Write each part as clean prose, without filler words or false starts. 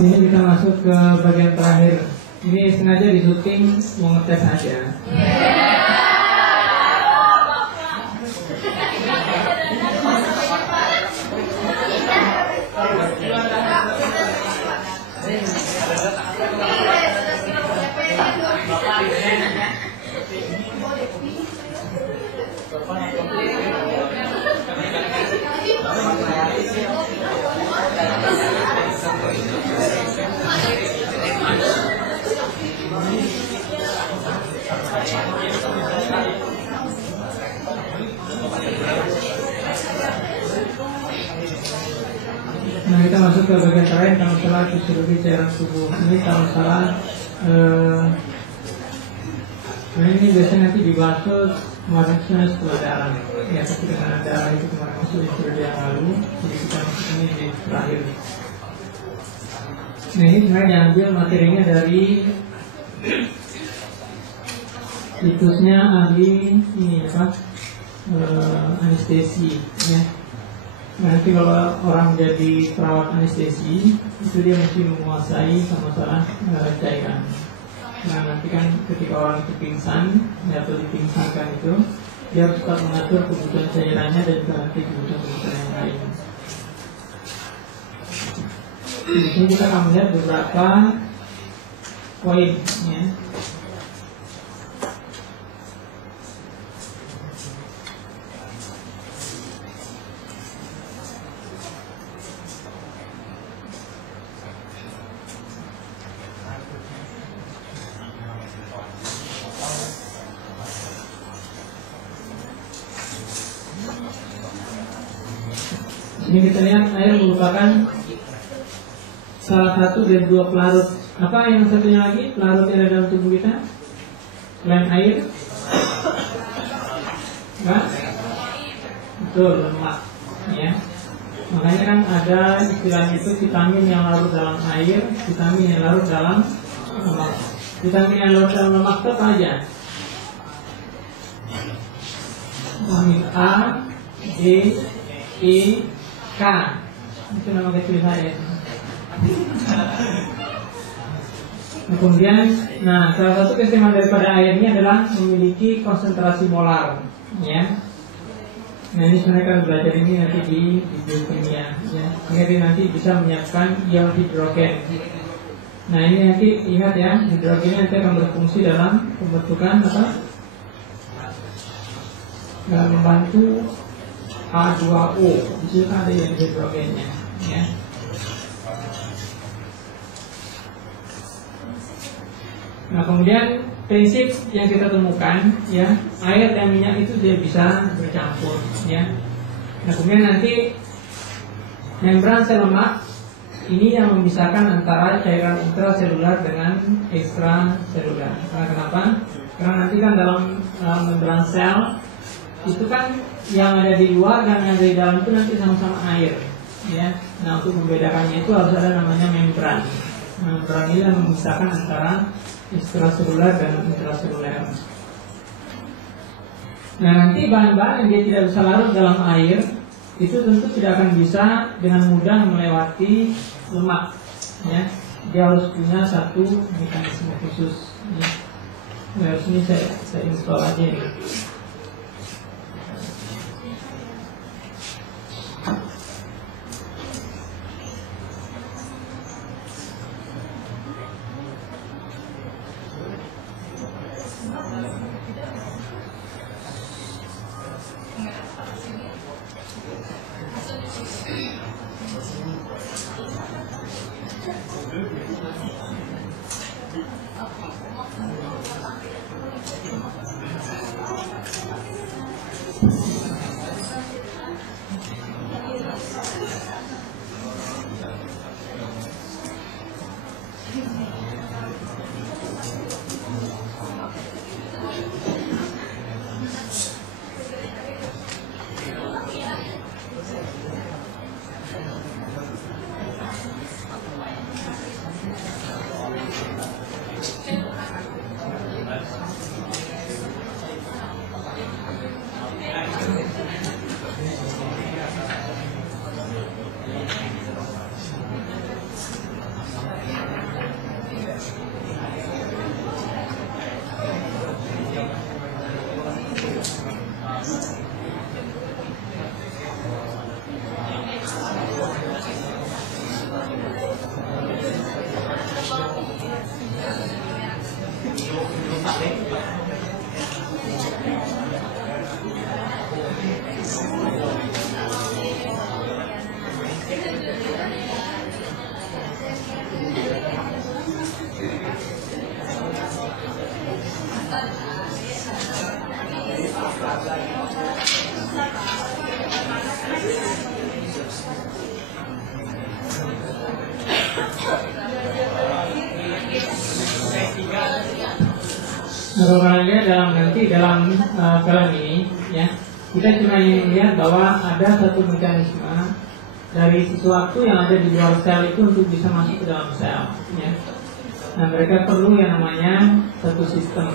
Ini kita masuk ke bagian terakhir. Ini sengaja di syuting mau ngetes aja. Nah, kita masuk ke bagian terakhir, kalau salah fisiologi cairan tubuh. Ini kalau salah nah ini biasanya nanti dibahas kemarin setelah darah ya, tapi dengan darah itu kemarin masuk episode yang lalu, jadi kita masuk ini di terakhir. Nah, ini sebenarnya diambil materinya dari situsnya ahli ini apa, anestesi ya. Nanti kalau orang jadi perawat anestesi itu dia mesti menguasai masalah cairan. Nah, nanti kan ketika orang itu pingsan atau dipingsankan itu, dia harus dapat mengatur kebutuhan cairannya dan juga nanti kebutuhan yang lain. Di sini kita akan melihat beberapa poin ya. Ini kita lihat air merupakan salah satu dari dua pelarut. Apa yang satunya lagi pelarut yang ada dalam tubuh kita selain air? Enggak? Betul, lemak ya. Makanya kan ada istilahnya itu vitamin yang larut dalam air, vitamin yang larut dalam lemak. Vitamin yang larut dalam lemak itu apa aja? Vitamin A, D, E, K. Itu nama kecil saya. Nah, kemudian, salah satu keistimewaan daripada air ini adalah memiliki konsentrasi molar, ya. Nah, ini sebenarnya kan belajar ini nanti di biokimia, ya. Jadi nanti bisa menyiapkan ion hidrogen. Nah, ini nanti ingat ya, hidrogen nanti akan berfungsi dalam pembentukan apa? Membantu H2O. Di situ ada ion hidrogennya, ya. Nah, kemudian prinsip yang kita temukan ya, air dan minyak itu dia bisa bercampur ya. Nah, kemudian nanti membran sel lemak ini yang memisahkan antara cairan intraselular dengan ekstraselular. Nah, kenapa? Karena nanti kan dalam membran sel itu kan yang ada di luar dan yang ada di dalam itu nanti sama-sama air ya. Nah, untuk membedakannya itu harus ada namanya membran. Membran ini yang memisahkan antara ekstraselular dan intraseluler. Nah, nanti bahan-bahan yang dia tidak bisa larut dalam air itu tentu tidak akan bisa dengan mudah melewati lemak ya. Dia harus punya satu mekanisme khusus ya. Nah, sini saya install aja ini. Kalau kalian lihat dalam film ini, ya, kita cuma ingin lihat bahwa ada satu mekanisme dari sesuatu yang ada di luar sel itu untuk bisa masuk ke dalam sel, ya. Nah, mereka perlu yang namanya satu sistem.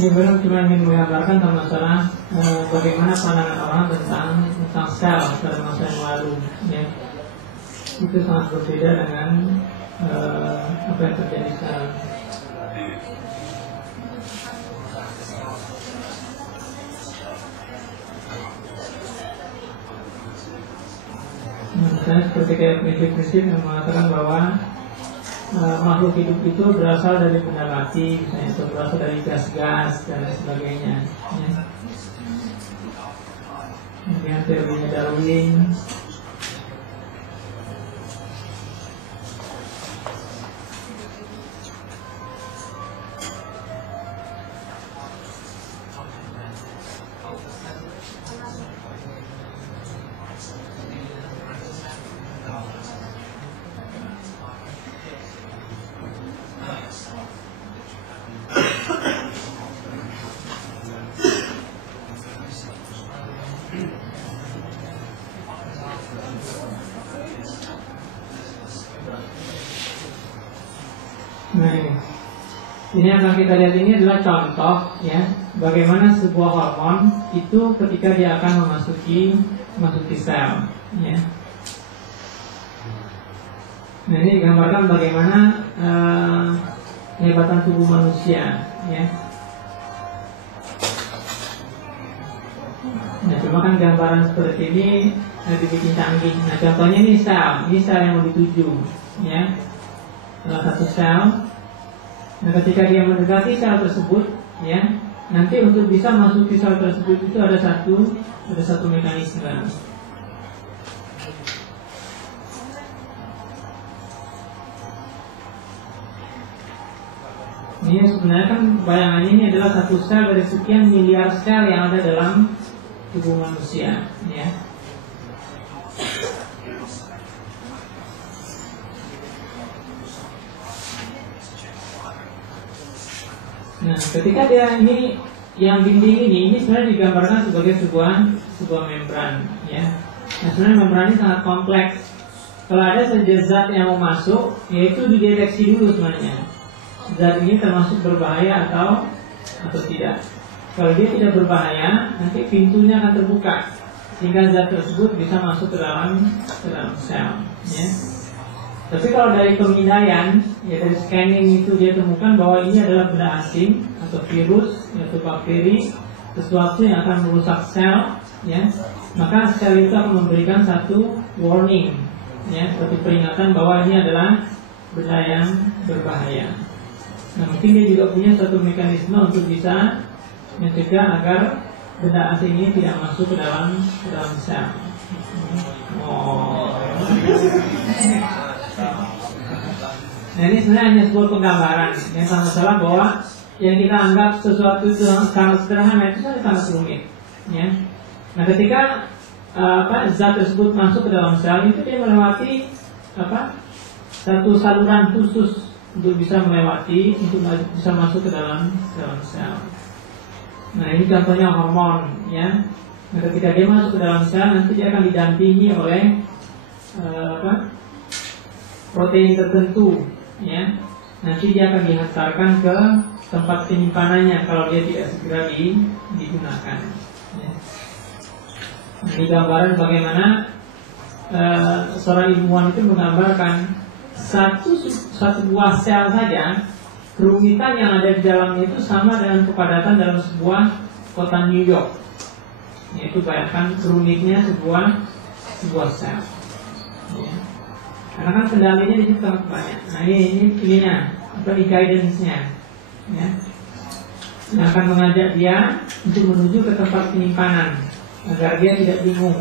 Ini benar cuma ingin menggambarkan tentang masalah bagaimana pandangan orang tentang sel pada masa yang lalu, ya. Itu sangat berbeda dengan apa yang terjadi sekarang. Misalnya seperti kayak prinsip-prinsip yang mengatakan bahwa makhluk hidup itu berasal dari benda mati, misalnya itu berasal dari gas-gas dan lain sebagainya, ya. Kemudian teorinya Darwin. Nah, ini akan kita lihat, ini adalah contoh, ya, bagaimana sebuah hormon itu ketika dia akan memasuki sel, ya. Nah, ini digambarkan bagaimana kehebatan tubuh manusia, ya. Nah, cuma kan gambaran seperti ini dibikin canggih. Nah, contohnya ini sel yang mau dituju, ya. Salah satu sel. Nah, ketika dia mendekati sel tersebut, ya, nanti untuk bisa masuk ke sel tersebut itu ada satu mekanisme. Ini sebenarnya kan bayangannya ini adalah satu sel dari sekian miliar sel yang ada dalam tubuh manusia, ya. Nah, ketika dia ini yang dinding ini sebenarnya digambarkan sebagai sebuah membran, ya. Nah, sebenarnya membran ini sangat kompleks. Kalau ada zat yang mau masuk, yaitu dideteksi dulu sebenarnya. Zat ini termasuk berbahaya atau tidak. Kalau dia tidak berbahaya, nanti pintunya akan terbuka sehingga zat tersebut bisa masuk ke dalam sel, ya. Tapi kalau dari pemindaian, ya, dari scanning itu dia temukan bahwa ini adalah benda asing atau virus atau bakteri, sesuatu yang akan merusak sel, ya. Maka sel itu akan memberikan satu warning, ya, satu peringatan bahwa ini adalah benda yang berbahaya. Nah, mungkin dia juga punya satu mekanisme untuk bisa mencegah agar benda asing ini tidak masuk ke dalam sel. Nah, ini sebenarnya hanya sebuah penggambaran yang sangat masalah bahwa yang kita anggap sesuatu itu sangat sederhana itu sangat rumit, ya. Nah, ketika zat tersebut masuk ke dalam sel itu dia melewati satu saluran khusus untuk bisa bisa masuk ke dalam sel. Nah, ini contohnya hormon, ya. Nah, ketika dia masuk ke dalam sel nanti dia akan didampingi oleh protein tertentu, ya. Nanti dia akan dihantarkan ke tempat penyimpanannya kalau dia tidak segera digunakan, ya. Di gambaran bagaimana seorang ilmuwan itu menggambarkan satu buah sel saja, kerumitan yang ada di dalamnya itu sama dengan kepadatan dalam sebuah kota New York. Yaitu bayangkan rumitnya sebuah sel. Ya. Karena kan kendalinya di situ sangat banyak. Nah ininya atau guidance-nya, ya. Yang akan mengajak dia untuk menuju ke tempat penyimpanan agar dia tidak bingung.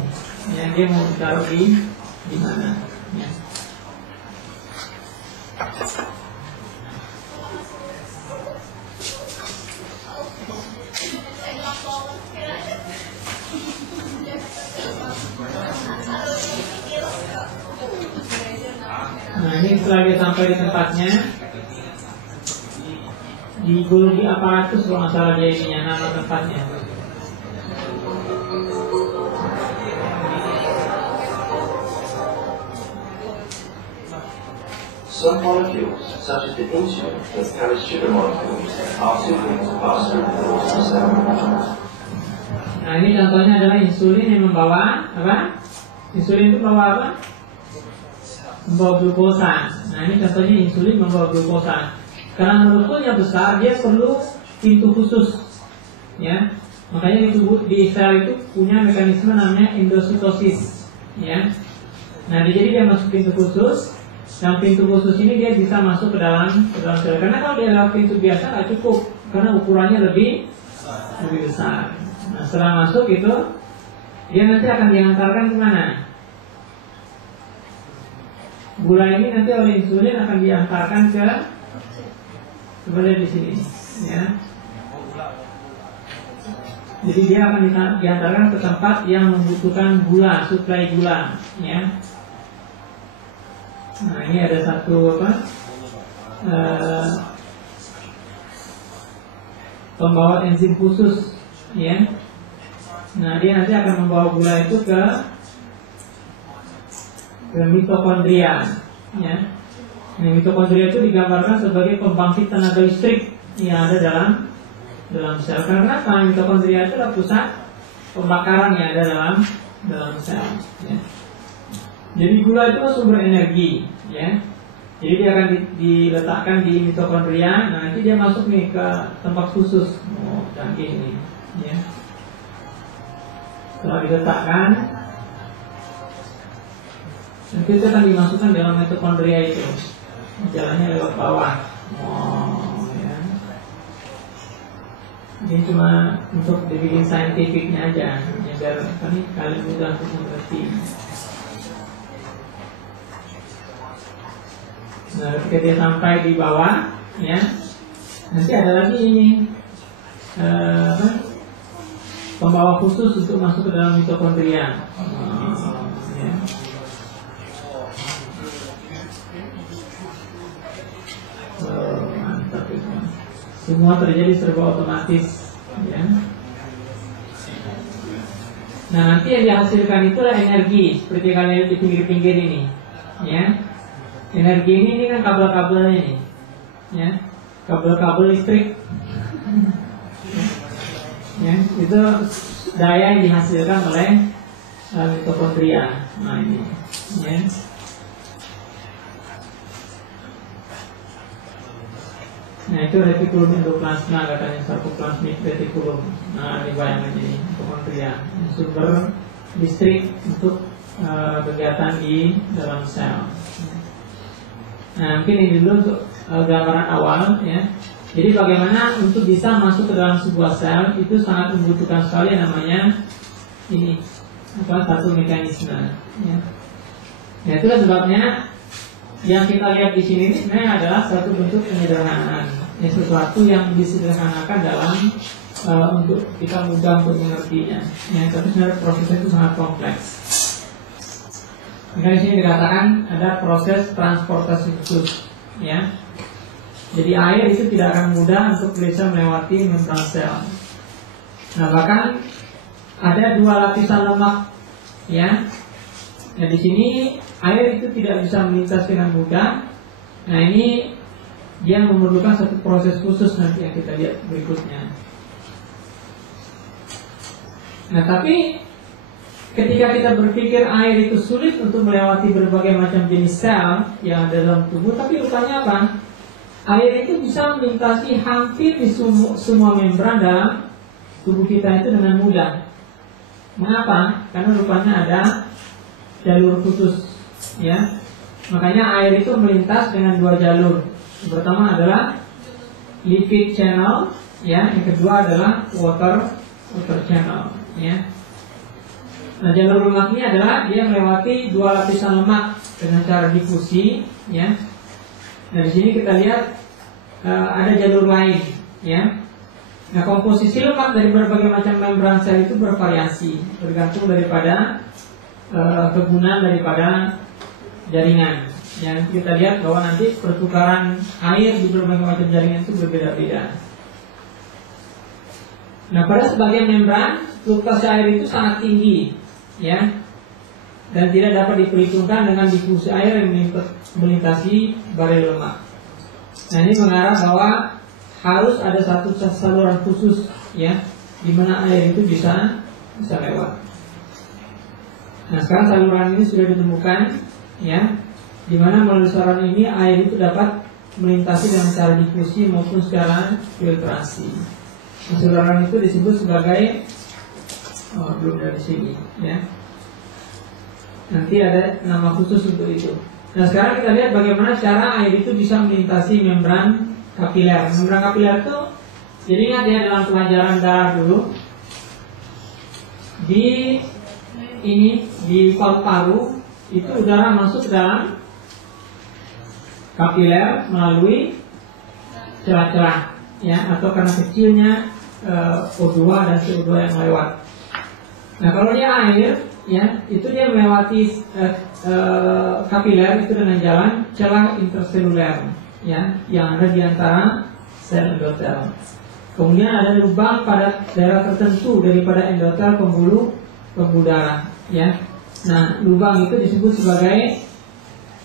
Ya, dia mau taruh di mana. Ya. Nah ini setelah dia sampai di tempatnya, di Golgi aparatus kalau nggak salah dia ininya nama tempatnya. Some molecules, such as the insulin that carries sugar molecules, are siblings faster than the cell. Nah ini contohnya adalah insulin yang membawa apa? Insulin itu membawa apa? Membawa glukosa. Nah ini contohnya insulin membawa glukosa. Karena molekulnya besar, dia perlu pintu khusus, ya. Makanya di sel itu punya mekanisme namanya endositosis, ya. Nah jadi dia masuk pintu khusus. Dan pintu khusus ini dia bisa masuk ke dalam sel. Karena kalau dia lewat pintu biasa nggak cukup, karena ukurannya lebih besar. Nah setelah masuk itu, dia nanti akan diantarkan kemana? Gula ini nanti oleh insulin akan diantarkan ke sebenarnya di sini, ya. Jadi dia akan diantarkan ke tempat yang membutuhkan gula, suplai gula, ya. Nah ini ada satu pembawa enzim khusus, ya. Nah dia nanti akan membawa gula itu ke mitokondria, ya. Nah, mitokondria itu digambarkan sebagai pembangkit tenaga listrik yang ada dalam sel. Karena mitokondria itu adalah pusat pembakaran yang ada dalam sel, ya. Jadi gula itu sumber energi, ya. Jadi dia akan diletakkan di mitokondria. Nah nanti dia masuk nih ke tempat khusus. Oh canggih nih, ya. Setelah diletakkan, nanti itu akan dimasukkan dalam mitokondria itu. Jalannya lewat bawah. Oh, ya. Ini cuma untuk dibikin saintifiknya aja, biar kalian mudah untuk mengerti. Nah, ketika dia sampai di bawah, ya, nanti ada lagi ini pembawa khusus untuk masuk ke dalam mitokondria. Ya. Mantap itu. Semua terjadi serba otomatis, ya. Nah nanti yang dihasilkan itulah energi seperti kalian lihat di pinggir-pinggir ini, ya. Energi ini kan kabel-kabelnya ini, ya, kabel-kabel listrik, ya, itu daya yang dihasilkan oleh mitokondria. Nah ini, ya. Nah itu retikulum endoplasma katanya, sarkoplasmik retikulum. Nah ini bayangkan ini mitokondria, sumber listrik untuk kegiatan di dalam sel. Nah mungkin ini dulu untuk gambaran awal, ya. Jadi bagaimana untuk bisa masuk ke dalam sebuah sel itu sangat membutuhkan sekali namanya ini satu mekanisme, ya. Nah itulah sebabnya yang kita lihat di sini sebenarnya adalah suatu bentuk penyederhanaan, ya, sesuatu yang disederhanakan dalam untuk kita mudah untuk mengertinya, ya. Tapi sebenarnya prosesnya itu sangat kompleks. Maka di sini dikatakan ada proses transportasi khusus, ya. Jadi air itu tidak akan mudah untuk bisa melewati membran sel. Nah bahkan ada dua lapisan lemak, ya. Nah di sini air itu tidak bisa melintas dengan mudah. Nah ini dia memerlukan satu proses khusus nanti yang kita lihat berikutnya. Nah tapi ketika kita berpikir air itu sulit untuk melewati berbagai macam jenis sel yang ada dalam tubuh, tapi rupanya apa? Air itu bisa melintasi hampir di semua membran dalam tubuh kita itu dengan mudah. Mengapa? Karena rupanya ada jalur khusus, ya. Makanya air itu melintas dengan dua jalur. Yang pertama adalah lipid channel, ya. Yang kedua adalah water channel, ya. Nah, jalur lemak ini adalah dia melewati dua lapisan lemak dengan cara difusi, ya. Nah, di sini kita lihat ada jalur lain, ya. Nah, komposisi lemak dari berbagai macam membran sel itu bervariasi, bergantung daripada kegunaan daripada jaringan. Yang kita lihat bahwa nanti pertukaran air di berbagai macam jaringan itu berbeda-beda. Nah, pada sebagian membran fluktuasi air itu sangat tinggi, ya, dan tidak dapat diperhitungkan dengan difusi air yang melintasi barel lemak. Nah, ini mengarah bahwa harus ada satu saluran khusus, ya, di mana air itu bisa lewat. Nah, sekarang saluran ini sudah ditemukan, ya, di mana melalui saluran ini air itu dapat melintasi dengan cara difusi maupun secara filtrasi. Nah, saluran itu disebut sebagai belum dari sini, ya. Nanti ada nama khusus untuk itu. Nah, sekarang kita lihat bagaimana cara air itu bisa melintasi membran kapiler. Membran kapiler itu, jadi ingat ya, dalam pelajaran darah dulu, di paru-paru itu udara masuk ke dalam kapiler melalui celah-celah, ya, atau karena kecilnya O2 dan CO2 yang lewat. Nah, kalau dia air, ya, itu dia melewati kapiler itu dengan jalan celah interseluler, ya, yang ada di antara sel endotel. Kemudian ada lubang pada daerah tertentu daripada endotel pembuluh darah, ya. Nah, lubang itu disebut sebagai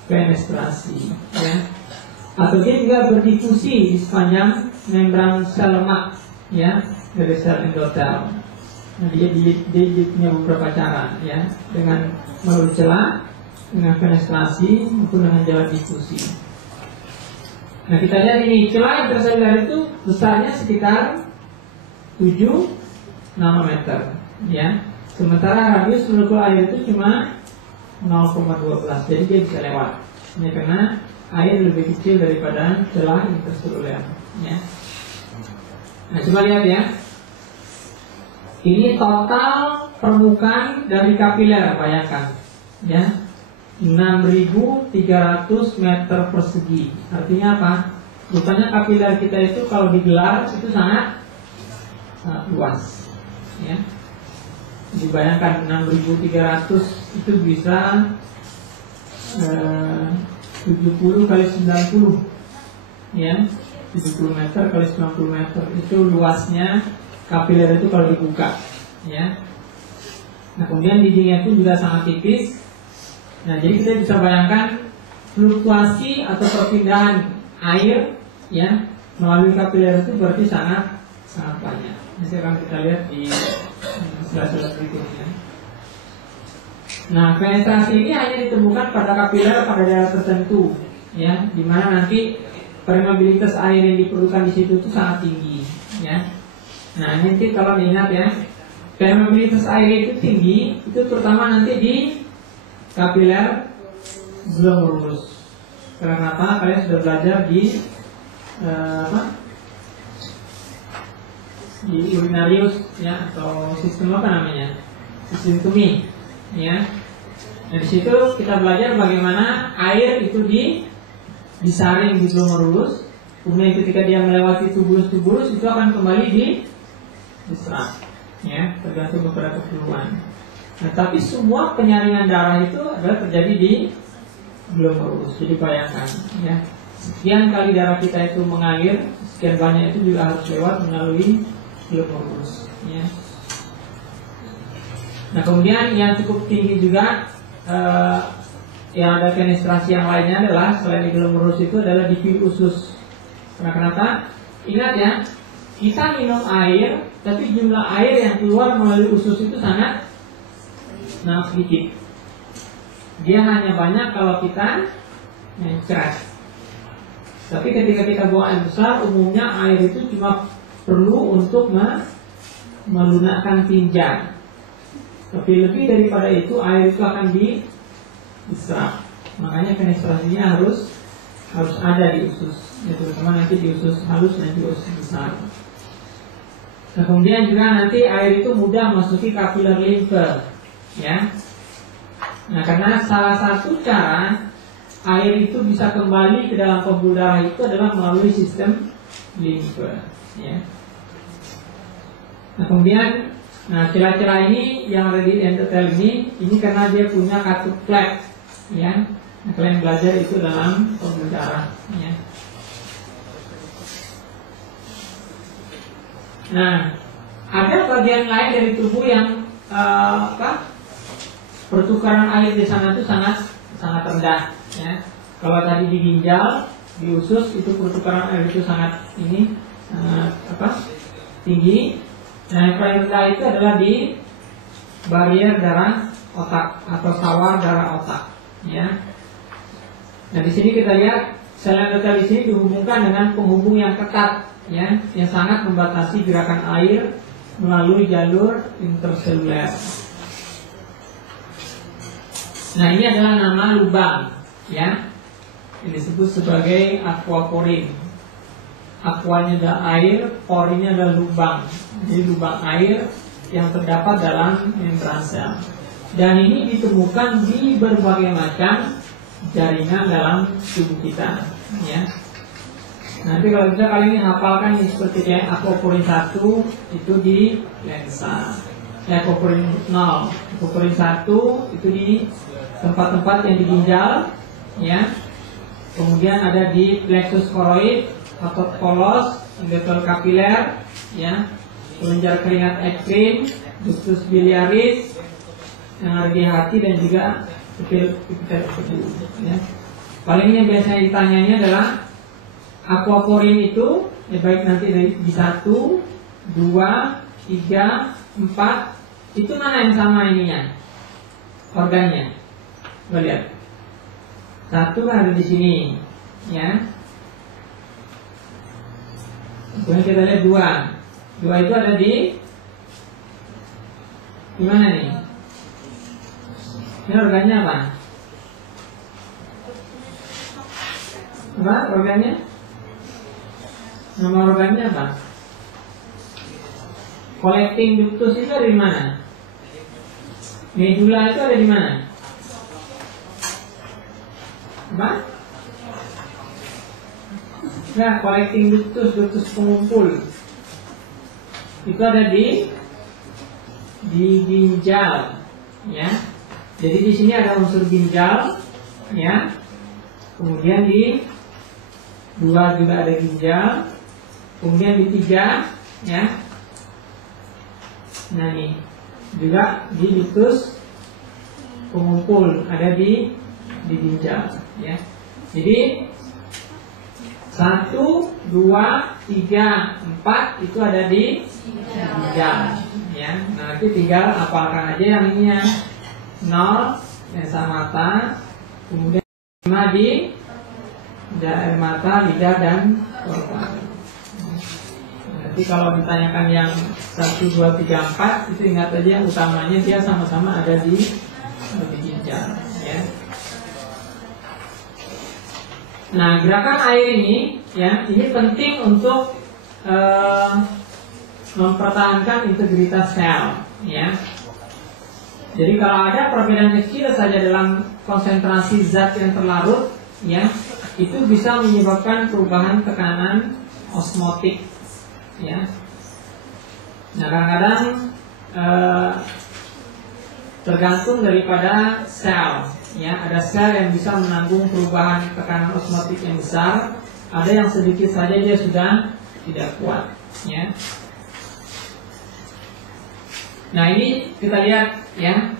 fenestrasi, ya. Atau dia juga berdifusi di sepanjang membran sel lemak, ya, dari sel endotel. Nah, dia punya beberapa cara, ya, dengan melalui celah, dengan fenestrasi maupun dengan jalan difusi. Nah, kita lihat ini celah interseluler itu besarnya sekitar 7 nanometer, ya. Sementara radius molekul air itu cuma 0,12, jadi dia bisa lewat. Ini karena air lebih kecil daripada celah interseluler, ya. Nah, coba lihat ya. Ini total permukaan dari kapiler, bayangkan, ya, 6.300 meter persegi. Artinya apa? Rupanya kapiler kita itu kalau digelar itu sangat luas, ya. Dibayangkan 6.300 itu bisa 70 kali 90, ya, 70 meter kali 90 meter itu luasnya kapiler itu kalau dibuka, ya. Nah, kemudian dindingnya itu juga sangat tipis. Nah, jadi kita bisa bayangkan fluktuasi atau perpindahan air, ya, melalui kapiler itu berarti sangat banyak. Nanti akan kita lihat di slide berikutnya. Nah, penetrasi ini hanya ditemukan pada kapiler pada daerah tertentu, ya, di mana nanti permeabilitas air yang diperlukan di situ itu sangat tinggi, ya. Nah, nanti kalau diingat ya, permeabilitas air itu tinggi, itu terutama nanti di kapiler glomerulus. Karena apa? Kalian sudah belajar di di urinarius, ya, atau sistem apa namanya? Sistem kemih, ya. Nah, di situ kita belajar bagaimana air itu disaring di glomerulus. Kemudian ketika dia melewati tubulus itu akan kembali diserap, ya, tergantung beberapa keperluan. Nah, tapi semua penyaringan darah itu adalah terjadi di glomerulus. Jadi bayangkan, ya, sekian kali darah kita itu mengalir, sekian banyak itu juga harus lewat melalui glomerulus, ya. Nah, kemudian yang cukup tinggi juga yang ada fenestrasi yang lainnya adalah selain di glomerulus itu adalah di pil usus. Nah, kenapa? Ingat ya, kita minum air, tapi jumlah air yang keluar melalui usus itu sangat Nah, sedikit. Dia hanya banyak kalau kita ngecas. Tapi ketika kita buang air besar, umumnya air itu cuma perlu untuk melunakkan tinja. Tapi lebih daripada itu, air itu akan diserap. Makanya penetrasinya harus ada di usus. Ya, terutama nanti di usus halus dan di usus besar. Nah, kemudian juga nanti air itu mudah masuki kapiler limfe, ya. Nah, karena salah satu cara air itu bisa kembali ke dalam pembuluh darah itu adalah melalui sistem limfe, ya. Nah, kemudian celah-celah ini yang ada di endotel ini karena dia punya katup flap, ya. Nah, kalian belajar itu dalam pembuluh darah, ya. Nah, ada bagian lain dari tubuh yang pertukaran air di sana itu sangat rendah, ya. Kalau tadi di ginjal, di usus itu pertukaran air itu sangat tinggi. Nah, yang paling rendah itu adalah di barier darah otak atau sawar darah otak, ya. Nah, di sini kita lihat sel endotel di sini dihubungkan dengan penghubung yang ketat, ya, yang sangat membatasi gerakan air melalui jalur interseluler. Nah, ini adalah nama lubang, ya, yang disebut sebagai aquaporin. Aquanya adalah air, porinnya adalah lubang. Jadi lubang air yang terdapat dalam membran sel. Dan ini ditemukan di berbagai macam jaringan dalam tubuh kita, ya. Nanti kalau bisa kali ini hafalkan ini seperti kayak aquaporin 1 itu di lensa, aquaporin 0, aquaporin 1 itu di tempat-tempat yang di ginjal, ya. Kemudian ada di plexus choroid, otot polos, endotel kapiler, ya, kelenjar keringat ekstrim, ductus biliaris yang ada di hati dan juga epithelium, ya. Paling yang biasanya ditanyanya adalah aquaporin itu, ya, baik nanti di 1, 2, 3, 4, itu mana yang sama ininya, organnya? Coba lihat. 1 ada di sini, ya. Kemudian kita lihat 2 itu ada di mana nih? Ini organnya apa? Apa organnya? Nama organnya apa? Collecting ductus itu ada di mana? Medula itu ada di mana? Apa? Nah, collecting ductus pengumpul itu ada di ginjal, ya. Jadi di sini ada unsur ginjal, ya. Kemudian di 2 juga ada ginjal. Kemudian di 3, ya. Nah, ini juga di ductus pengumpul ada di ginjal, ya. Jadi 1, 2, 3, 4 itu ada di ginjal, ya. Nah, nanti tinggal hafalkan aja yang ininya. 0 lensa mata, kemudian 5 di air mata, lidah dan korpan. Nanti kalau ditanyakan yang 1, 2, 3, 4 itu ingat aja yang utamanya dia sama-sama ada di ginjal, ya. Nah, gerakan air ini, ya, ini penting untuk mempertahankan integritas sel, ya. Jadi kalau ada perbedaan kecil saja dalam konsentrasi zat yang terlarut, ya, itu bisa menyebabkan perubahan tekanan osmotik, ya. Nah, kadang-kadang tergantung daripada sel, ya. Ada sel yang bisa menanggung perubahan tekanan osmotik yang besar, ada yang sedikit saja dia sudah tidak kuat, ya. Nah, ini kita lihat, ya.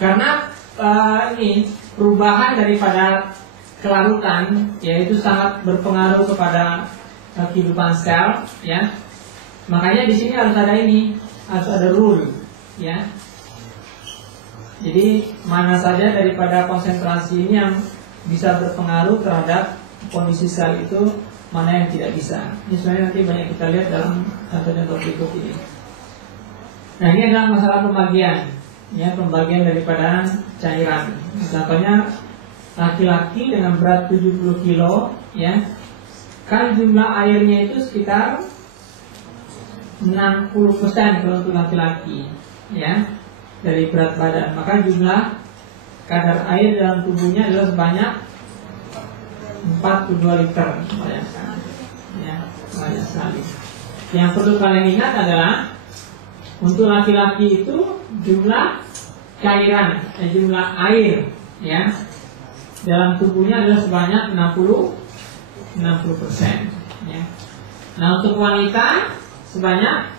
Karena ini perubahan daripada kelarutan, yaitu sangat berpengaruh kepada kehidupan sel, ya. Makanya di sini harus ada ini, harus ada rule, ya. Jadi mana saja daripada konsentrasi ini yang bisa berpengaruh terhadap kondisi sel itu, mana yang tidak bisa. Ini sebenarnya nanti banyak kita lihat dalam contoh-contoh berikut ini. Nah, ini adalah masalah pembagian, ya, pembagian daripada cairan. Contohnya laki-laki dengan berat 70 kilo, ya, kan jumlah airnya itu sekitar 60% kalau untuk laki-laki, ya, dari berat badan. Maka jumlah kadar air dalam tubuhnya adalah sebanyak 42 liter. Bayangkan, ya, banyak sekali. Yang perlu kalian ingat adalah untuk laki-laki itu jumlah cairan, jumlah air, ya, dalam tubuhnya adalah sebanyak 60%, ya. Nah, untuk wanita sebanyak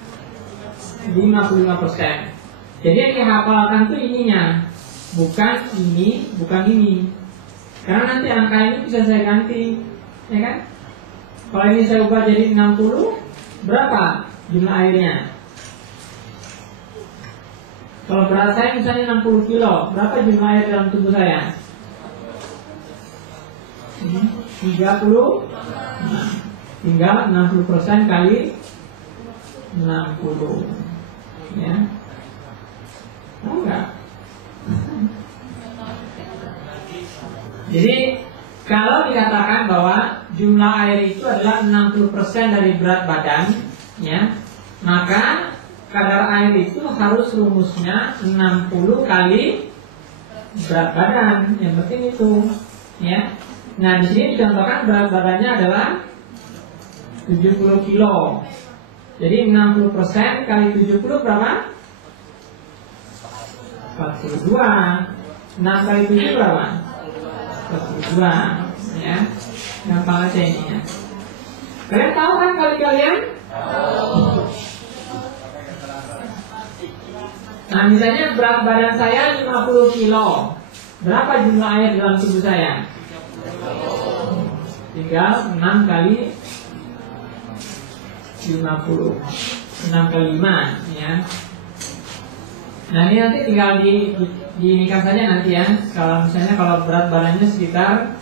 55%. Jadi yang dihafalkan tuh ininya, bukan ini, bukan ini. Karena nanti angka ini bisa saya ganti, ya kan? Kalau ini saya ubah jadi 60, berapa jumlah airnya? Kalau berat saya misalnya 60 kilo, berapa jumlah air dalam tubuh saya? 30. Nah, tinggal 60% kali 60, ya. Oh, enggak. Jadi kalau dikatakan bahwa jumlah air itu adalah 60% dari berat badan, ya, maka kadar air itu harus rumusnya 60 kali berat badan. Yang penting itu, ya. Nah, di sini dicontohkan berat badannya adalah 70 kilo. Jadi 60% kali 70 berapa? 42. 6 kali 7 berapa? 42, ya. Gampang aja ininya. Kalian tahu kan kali-kalian? Nah, misalnya berat badan saya 50 kilo. Berapa jumlah air dalam tubuh saya? Tinggal 6 kali 50, 6 kali 5, ya. Nah, ini nanti tinggal diinikan saja nanti, ya. Kalau misalnya kalau berat badannya sekitar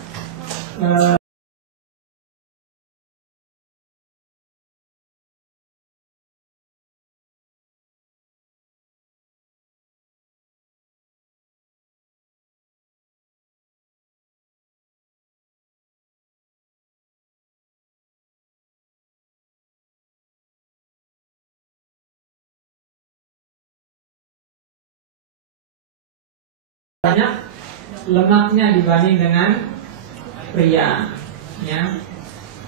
banyak lemaknya dibanding dengan pria, ya.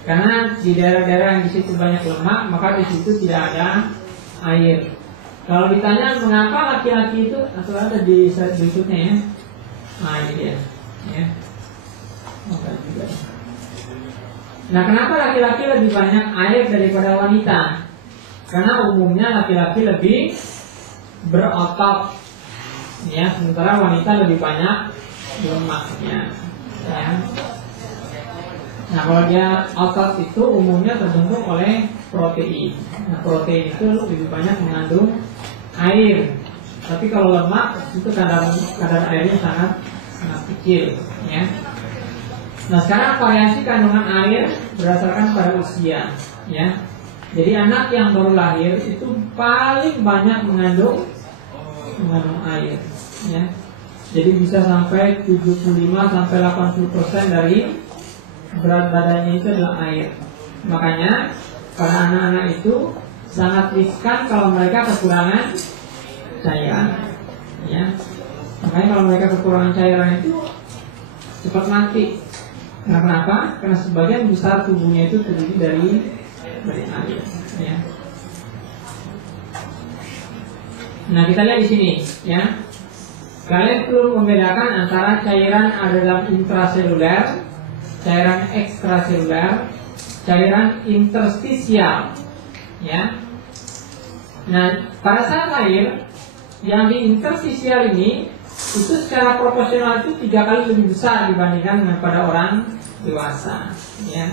Karena di daerah-daerah yang di situ banyak lemak, maka di situ tidak ada air. Kalau ditanya mengapa laki-laki itu, atau ada di slide berikutnya, ya. Nah, ini dia, ya. Nah, kenapa laki-laki lebih banyak air daripada wanita? Karena umumnya laki-laki lebih berotot, ya, sementara wanita lebih banyak lemaknya, ya. Nah, kalau dia otot itu umumnya terbentuk oleh protein. Nah, protein itu lebih banyak mengandung air. Tapi kalau lemak itu kadar airnya sangat kecil, ya. Nah, sekarang variasi kandungan air berdasarkan pada usia, ya. Jadi anak yang baru lahir itu paling banyak mengandung air, ya. Jadi bisa sampai 75 sampai 80% dari berat badannya itu adalah air. Makanya para anak-anak itu sangat riskan kalau mereka kekurangan cairan, ya. Makanya kalau mereka kekurangan cairan itu cepat mati. Nah, kenapa? Karena sebagian besar tubuhnya itu terdiri dari air, ya. Nah, kita lihat di sini, ya. Kalian perlu membedakan antara cairan ada dalam intraseluler, cairan ekstraseluler, cairan interstisial, ya. Nah, pada saat lahir yang di interstisial ini itu secara proporsional itu 3 kali lebih besar dibandingkan dengan pada orang dewasa, ya.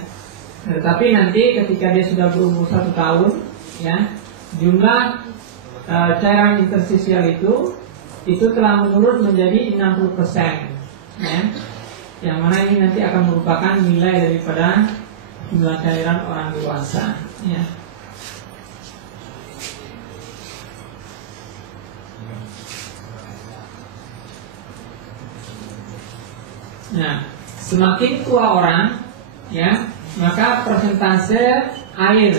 Tetapi nanti ketika dia sudah berumur 1 tahun, ya, jumlah cairan interstisial itu telah menurun menjadi 60%, ya. Yang mana ini nanti akan merupakan nilai daripada jumlah cairan orang dewasa, ya. Nah, semakin tua orang, ya, maka persentase air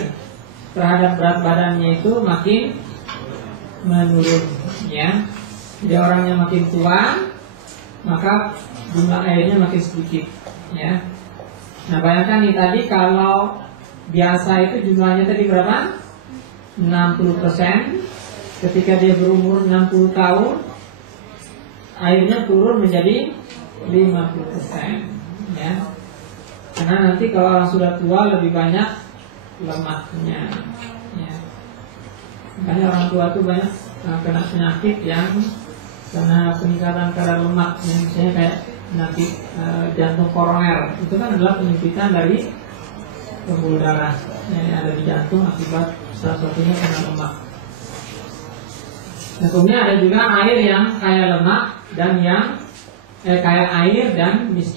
terhadap berat badannya itu makin menurun, ya. Jadi orangnya makin tua, maka jumlah airnya makin sedikit, ya. Nah, bayangkan nih tadi kalau biasa itu jumlahnya tadi berapa? 60%. Ketika dia berumur 60 tahun, airnya turun menjadi 50%, ya. Karena nanti kalau orang sudah tua lebih banyak lemaknya, ya. Makanya orang tua itu banyak kena penyakit yang karena peningkatan kadar lemak, ya. Misalnya kayak penyakit jantung koroner, itu kan adalah penyempitan dari pembuluh darah yang ada di jantung akibat salah satunya karena lemak. Nah, kemudian ada juga air yang kaya lemak dan yang kaya air dan miskin